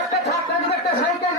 একটা ছাত্র একটা সাইকেল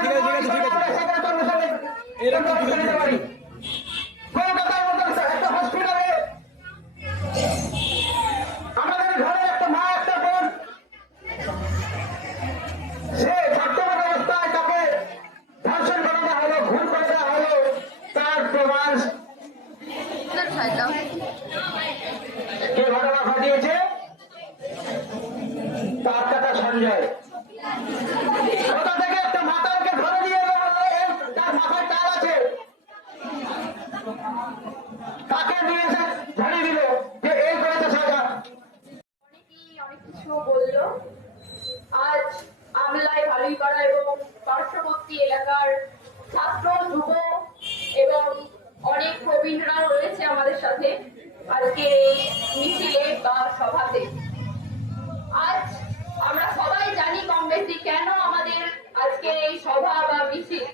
পার্শ্ববর্তী এলাকার ছাত্র যুব এবং অনেক প্রবীণরা রয়েছে আমাদের সাথে আজকে এই মিছিলে বা সভাতে। আজ আমরা সবাই জানি কম বেশি কেন আমাদের আজকে এই সভা বা মিছিল।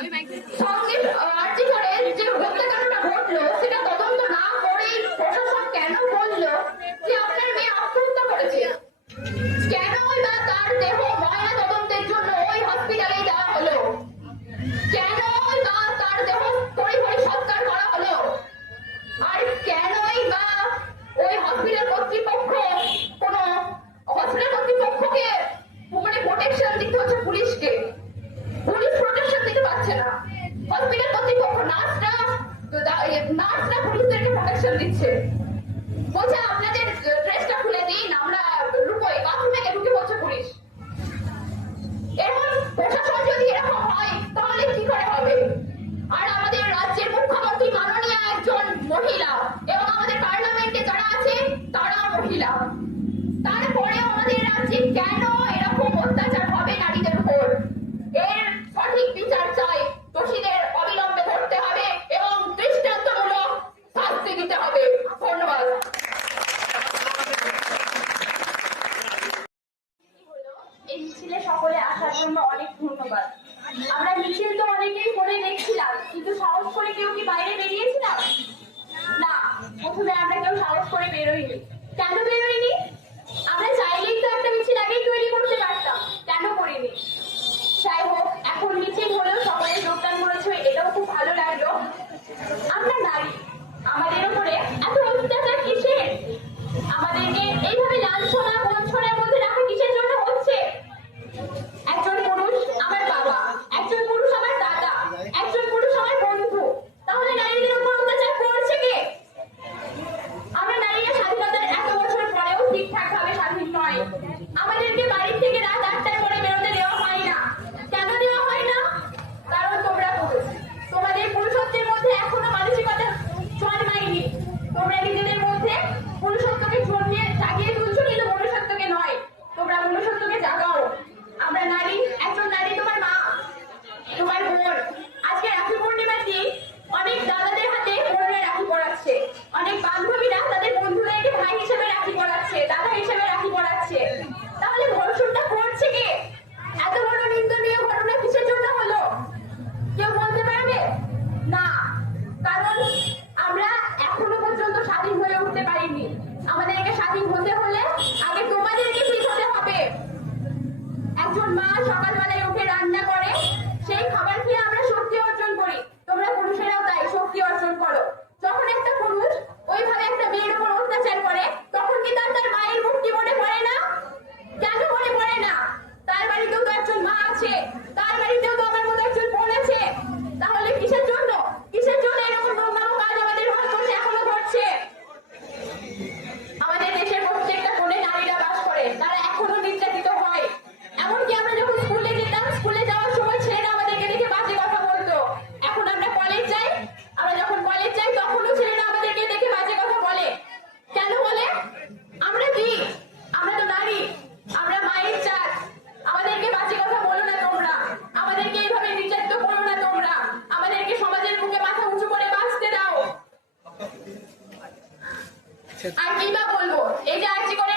Sorry, বেরোয়নি। কেন বেরোয়নি? আমরা চাইলেই তো একটা মিছিল আগেই তৈরি করতে পারতাম। কেন করিনি? যাই হোক, এখন মিছিল হলেও সকলে যোগদান করেছে, এটাও খুব ভালো লাগল। আমরা নারী, আমাদের উপরে এত অত্যাচার কিসের? আমাদেরকে এইভাবে লাঞ্ছনা, বঞ্ছনা আমাদেরকে আচ্ছা। আর কি বা বলব? এই যে করে